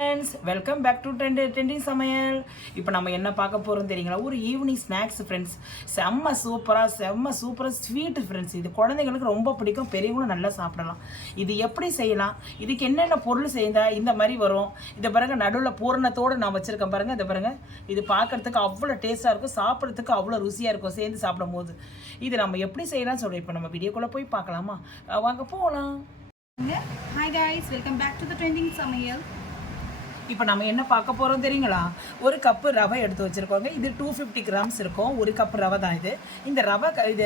Friends welcome back to trending சமையல். இப்போ நம்ம என்ன பார்க்க போகிறோம் தெரியுங்களா? ஒரு ஈவினிங் ஸ்நாக்ஸ் ஃப்ரெண்ட்ஸ். செம்ம சூப்பராக ஸ்வீட் ஃப்ரெண்ட்ஸ். இது குழந்தைங்களுக்கு ரொம்ப பிடிக்கும், பெரியவங்களும் நல்லா சாப்பிடலாம். இது எப்படி செய்யலாம், இதுக்கு என்னென்ன பொருள் செய்தால் இந்த மாதிரி வரும், இதை பாருங்க நடுவில் பூரணத்தோடு நான் வச்சுருக்கேன் பாருங்கள். இதை பாருங்கள், இது பார்க்குறதுக்கு அவ்வளோ டேஸ்ட்டாக இருக்கும், சாப்பிட்றதுக்கு அவ்வளோ ருசியாக இருக்கும் சேர்ந்து சாப்பிடும் போது. இது நம்ம எப்படி செய்யலாம்னு சொல்கிறோம். இப்போ நம்ம வீடியோக்குள்ளே போய் பார்க்கலாமா? வாங்க போகலாம். Hi guys, welcome back to the trending சமையல். இப்போ நம்ம என்ன பார்க்க போகிறோம் தெரியுங்களா? ஒரு கப்பு ரவை எடுத்து வச்சுருக்கோங்க. இது 250 கிராம்ஸ் இருக்கும். ஒரு கப்பு ரவை தான் இது. இந்த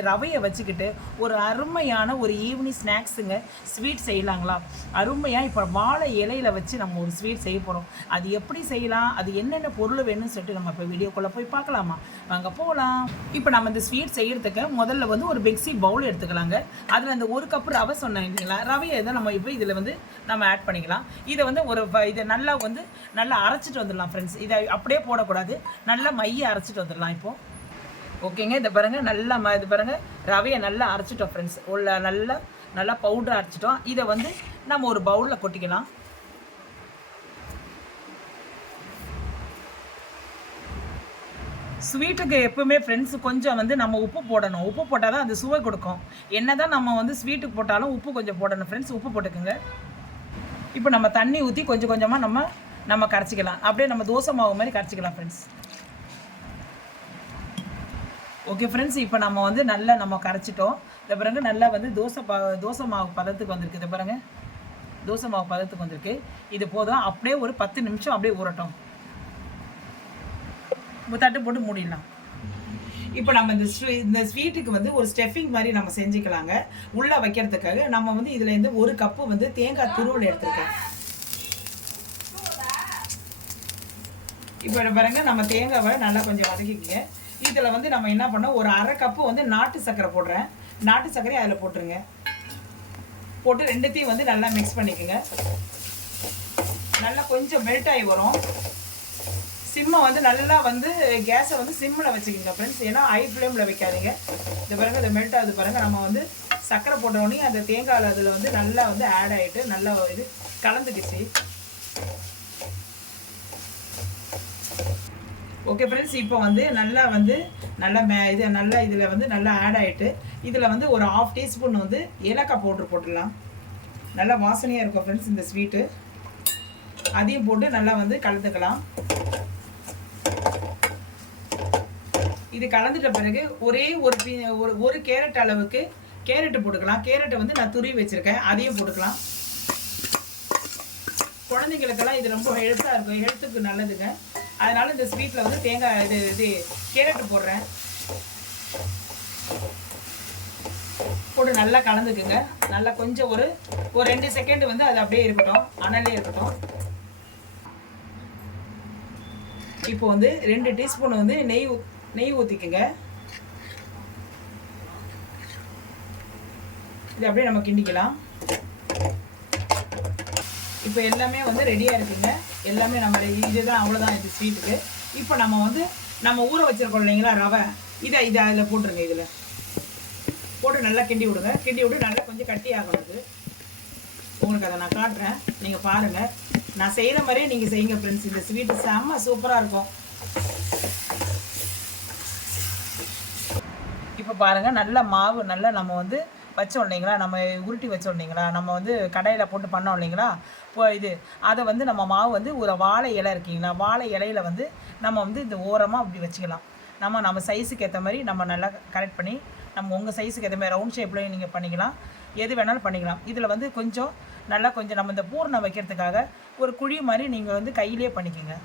ரவையை வச்சுக்கிட்டு ஒரு அருமையான ஒரு ஈவினிங் ஸ்நாக்ஸுங்க ஸ்வீட் செய்யலாங்களா? அருமையாக இப்போ வாழை இலையில் வச்சு நம்ம ஒரு ஸ்வீட் செய்ய போகிறோம். அது எப்படி செய்யலாம், அது என்னென்ன பொருள் வேணும்னு சொல்லிட்டு நம்ம இப்போ வீடியோக்குள்ளே போய் பார்க்கலாமா? வாங்க போகலாம். இப்போ நம்ம இந்த ஸ்வீட் செய்கிறதுக்கு முதல்ல வந்து ஒரு மிக்ஸி பவுல் எடுத்துக்கலாங்க. அதில் அந்த ஒரு கப்பு ரவை சொன்னேன் இல்லைங்களா, ரவையை தான் நம்ம இப்போ இதில் வந்து நம்ம ஆட் பண்ணிக்கலாம். இதை வந்து இதை நல்லா அரைச்சிட்டு வந்துடலாம் ஃப்ரெண்ட்ஸ். இதை அப்படியே போடக்கூடாது, நல்லா மைய அரைச்சிட்டு வந்துடலாம் இப்போது. ஓகேங்க, இதை பாருங்கள், நல்லா இது பாருங்கள், ரவையை நல்லா அரைச்சிட்டோம் ஃப்ரெண்ட்ஸ். நல்லா பவுடர் அரைச்சிட்டோம். இதை வந்து நம்ம ஒரு பவுலில் கொட்டிக்கலாம். ஸ்வீட்டுக்கு எப்பவுமே ஃப்ரெண்ட்ஸ் கொஞ்சம் வந்து நம்ம உப்பு போடணும். உப்பு போட்டால் தான் அந்த சுவை கொடுக்கும். என்ன தான் நம்ம வந்து ஸ்வீட்டுக்கு போட்டாலும் உப்பு கொஞ்சம் போடணும் ஃப்ரெண்ட்ஸ். உப்பு போட்டுக்குங்க. இப்போ நம்ம தண்ணி ஊற்றி கொஞ்சம் கொஞ்சமாக நம்ம கரைச்சிக்கலாம். அப்படியே நம்ம தோசை மாவு மாதிரி கரைச்சிக்கலாம் ஃப்ரெண்ட்ஸ். ஓகே ஃப்ரெண்ட்ஸ், இப்போ நம்ம வந்து நல்லா நம்ம கரைச்சிட்டோம். இதை பாருங்க, நல்லா வந்து தோசை மாவு பதத்துக்கு வந்திருக்கு. இதை பாருங்க, தோசை மாவு பதத்துக்கு வந்திருக்கு. இது போதும். அப்படியே ஒரு 10 நிமிஷம் அப்படியே ஊறட்டும். தட்டு போட்டு மூடிடலாம். இப்போ நம்ம இந்த ஸ்வீட்டுக்கு வந்து ஒரு ஸ்டெஃபிங் மாதிரி நம்ம செஞ்சுக்கலாங்க. உள்ளே வைக்கிறதுக்காக நம்ம வந்து இதுலேருந்து ஒரு கப்பு வந்து தேங்காய் துருவல் எடுத்துருக்கேன். இப்போ பாருங்க, நம்ம தேங்காவை நல்லா கொஞ்சம் வதக்கிக்கங்க. இதில் வந்து நம்ம என்ன பண்ணோம், ஒரு அரை கப்பு வந்து நாட்டு சர்க்கரை போடுறேன். நாட்டு சர்க்கரையை அதில் போட்டுருங்க. போட்டு ரெண்டுத்தையும் வந்து நல்லா மிக்ஸ் பண்ணிக்கோங்க. நல்லா கொஞ்சம் மெல்ட் ஆகி வரும். சிம்மை வந்து நல்லா வந்து கேஸை வந்து சிம்மில் வச்சுக்கோங்க ஃப்ரெண்ட்ஸ். ஏன்னா ஹை ஃப்ளேமில் வைக்காதீங்க. இந்த பாருங்கள், இதை மெல்ட் ஆகுது பாருங்கள். நம்ம வந்து சர்க்கரை போட்டோடனே அந்த தேங்காயில் அதில் வந்து நல்லா வந்து ஆட் ஆகிட்டு நல்லா இது கலந்துக்குச்சு. ஓகே ஃப்ரெண்ட்ஸ், இப்போ வந்து நல்லா இதில் வந்து நல்லா ஆட் ஆகிட்டு இதில் வந்து ஒரு 1/2 டீஸ்பூன் வந்து ஏலக்காய் பவுட்ரு போட்டுடலாம். நல்லா வாசனையாக இருக்கும் ஃப்ரெண்ட்ஸ் இந்த ஸ்வீட்டு. அதையும் போட்டு நல்லா வந்து கலந்துக்கலாம். இது கலந்துட்ட பிறகு ஒரே ஒரு கேரட் அளவுக்கு கேரட்டு போட்டுக்கலாம். கேரட்டை வந்து நான் துருவி வச்சுருக்கேன், அதையும் போட்டுக்கலாம். குழந்தைங்களுக்கெல்லாம் இது ரொம்ப ஹெல்த்தாக இருக்கும், ஹெல்த்துக்கு நல்லதுங்க. அதனால் இந்த ஸ்வீட்டில் வந்து தேங்காய் இது கேரட்டு போடுறேன். போட்டு நல்லா கலந்துக்குங்க. நல்லா கொஞ்சம் ஒரு 2 செகண்ட் வந்து அது அப்படியே இருக்கட்டும், அனலே இருக்கட்டும். இப்போ வந்து 2 டீஸ்பூன் வந்து நெய் ஊற்றிக்குங்க. இது அப்படியே நம்ம கிண்டிக்கலாம். இப்போ எல்லாமே வந்து ரெடியாக இருக்குங்க. எல்லாமே நம்ம இதுதான், அவ்வளோதான் இது ஸ்வீட்டுக்கு. இப்போ நம்ம ஊற வச்சுருக்கோம் இல்லைங்களா ரவை, இதை அதில் போட்டுருங்க. இதில் போட்டு நல்லா கிண்டி விடுங்க. கிண்டி விட்டு நல்லா கொஞ்சம் கட்டி ஆகணும். உங்களுக்கு அதை நான் காட்டுறேன், நீங்கள் பாருங்கள். நான் செய்கிற மாதிரியே நீங்கள் செய்யுங்க ஃப்ரெண்ட்ஸ். இந்த ஸ்வீட்டு செம்ம சூப்பராக இருக்கும். இப்போ பாருங்கள், நல்ல மாவு நல்லா நம்ம வந்து வச்சோம் இல்லைங்களா, நம்ம உருட்டி வச்சோம் இல்லைங்களா, நம்ம வந்து கடையில் போட்டு பண்ணோம் இல்லைங்களா. இப்போ அதை வந்து நம்ம மாவு வந்து ஒரு வாழை இலை இருக்கீங்களா, வாழை இலையில் வந்து நம்ம வந்து இந்த ஓரமாக அப்படி வச்சுக்கலாம். நம்ம சைஸுக்கு ஏற்ற மாதிரி நம்ம நல்லா கரெக்ட் பண்ணி நம்ம உங்கள் சைஸுக்கு ஏற்ற மாதிரி ரவுண்ட் ஷேப்லேயும் நீங்கள் பண்ணிக்கலாம், எது வேணாலும் பண்ணிக்கலாம். இதில் வந்து கொஞ்சம் நம்ம இந்த பூர்ணம் வைக்கிறதுக்காக ஒரு குழி மாதிரி நீங்கள் வந்து கையிலே பண்ணிக்கோங்க.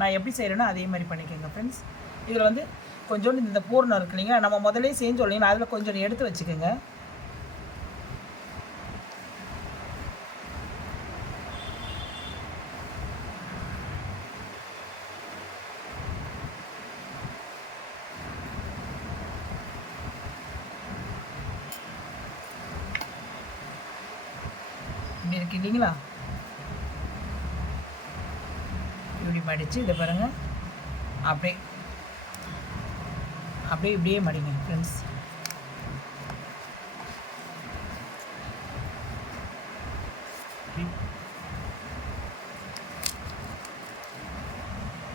நான் எப்படி செய்கிறேனோ அதே மாதிரி பண்ணிக்கோங்க ஃப்ரெண்ட்ஸ். இதில் வந்து கொஞ்சோண்டு இந்த பூர்ணம் இருக்கு இல்லைங்களா, நம்ம முதலே செஞ்சோம் இல்லைங்களா, அதில் கொஞ்சம் எடுத்து வச்சுக்கோங்க. இப்படி இருக்கு இல்லைங்களா, இப்படி மடித்து இதை பாருங்கள், அப்படியே இப்படியே மடிங்க ஃப்ரெண்ட்ஸ்.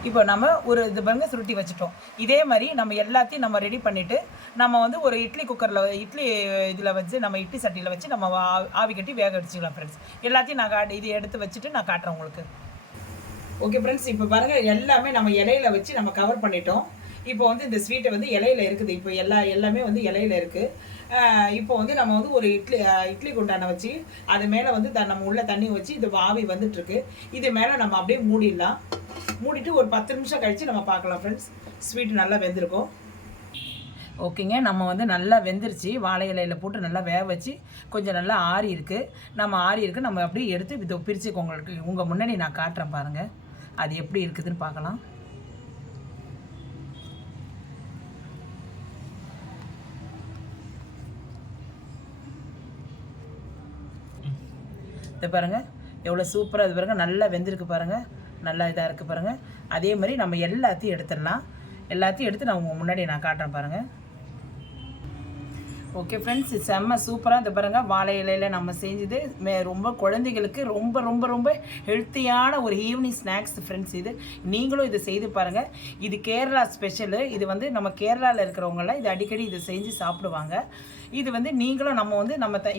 இப்போ நம்ம ஒரு இது பாருங்க சுருட்டி வச்சுட்டோம். இதே மாதிரி நம்ம எல்லாத்தையும் நம்ம ரெடி பண்ணிவிட்டு நம்ம வந்து ஒரு இட்லி குக்கரில் இட்லி இதில் வச்சு நம்ம இட்லி சட்டியில் வச்சு நம்ம ஆவி கட்டி வேக வச்சுக்கலாம் ஃப்ரெண்ட்ஸ். எல்லாத்தையும் நான் இது எடுத்து வச்சுட்டு நான் காட்டுறேன் உங்களுக்கு. ஓகே ஃப்ரெண்ட்ஸ், இப்போ பாருங்கள் எல்லாமே நம்ம இலையில வச்சு நம்ம கவர் பண்ணிட்டோம். இப்போ வந்து இந்த ஸ்வீட்டை வந்து இலையில இருக்குது. இப்போ எல்லாமே வந்து இலையில இருக்குது. இப்போ வந்து நம்ம வந்து ஒரு இட்லி குண்டானை வச்சு அது மேலே வந்து நம்ம உள்ள தண்ணி வச்சு இது ஆவி வந்துட்டுருக்கு. இது மேலே நம்ம அப்படியே மூடிடலாம். மூடிட்டு ஒரு 10 நிமிஷம் கழித்து நம்ம பார்க்கலாம் ஃப்ரெண்ட்ஸ். ஸ்வீட் நல்லா வெந்திருக்கும். ஓகேங்க, நம்ம வந்து நல்லா வெந்துருச்சு. வாழை இலையில் போட்டு நல்லா வேக வச்சு கொஞ்சம் நல்லா ஆறி இருக்குது. நம்ம அப்படியே எடுத்து இதை பிரித்து உங்களுக்கு உங்கள் முன்னாடி நான் காட்டுறேன் பாருங்கள். அது எப்படி இருக்குதுன்னு பார்க்கலாம். இதை பாருங்கள் எவ்வளோ சூப்பராக இது பாருங்கள். நல்லா வெந்திருக்கு பாருங்கள். நல்லா இதாக இருக்குது பாருங்கள். அதே மாதிரி நம்ம எல்லாத்தையும் எடுத்துடலாம். எல்லாத்தையும் எடுத்து நான் உங்கள் முன்னாடி நான் காட்டுறேன் பாருங்கள். ஓகே ஃப்ரெண்ட்ஸ், செம்ம சூப்பராக இந்த பாருங்கள் வாழை இலையில் நம்ம செஞ்சது ரொம்ப குழந்தைகளுக்கு ரொம்ப ரொம்ப ரொம்ப ஹெல்த்தியான ஒரு ஈவினிங் ஸ்நாக்ஸ் ஃப்ரெண்ட்ஸ். இது நீங்களும் இதை செய்து பாருங்கள். இது கேரளா ஸ்பெஷலு. இது வந்து நம்ம கேரளாவில் இருக்கிறவங்களாம் இது அடிக்கடி இதை செஞ்சு சாப்பிடுவாங்க. இது வந்து நீங்களும்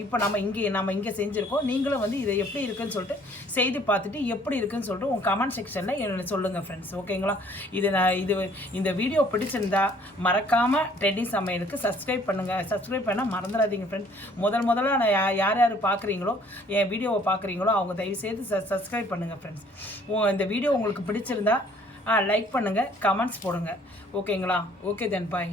இப்போ நம்ம இங்கே செஞ்சுருக்கோம். நீங்களும் வந்து இது எப்படி இருக்குன்னு சொல்லிட்டு செய்து பார்த்துட்டு எப்படி இருக்குன்னு சொல்லிட்டு உங்கள் கமெண்ட் செக்ஷனில் சொல்லுங்கள் ஃப்ரெண்ட்ஸ். ஓகேங்களா? இந்த வீடியோ பிடிச்சிருந்தா மறக்காமல் ட்ரெண்டிங் சமையலுக்கு சப்ஸ்கிரைப் பண்ணுங்கள். சப்ஸ்கிரைப் பண்ண மறந்துடாதீங்க ஃப்ரெண்ட்ஸ். முதல்ல நான் யார் பார்க்குறீங்களோ என் வீடியோவை பார்க்குறீங்களோ அவங்க தயவுசெய்து சப்ஸ்கிரைப் பண்ணுங்கள் ஃப்ரெண்ட்ஸ். இந்த வீடியோ உங்களுக்கு பிடிச்சிருந்தா லைக் பண்ணுங்கள், கமெண்ட்ஸ் போடுங்க. ஓகேங்களா? ஓகே தென் பாய்.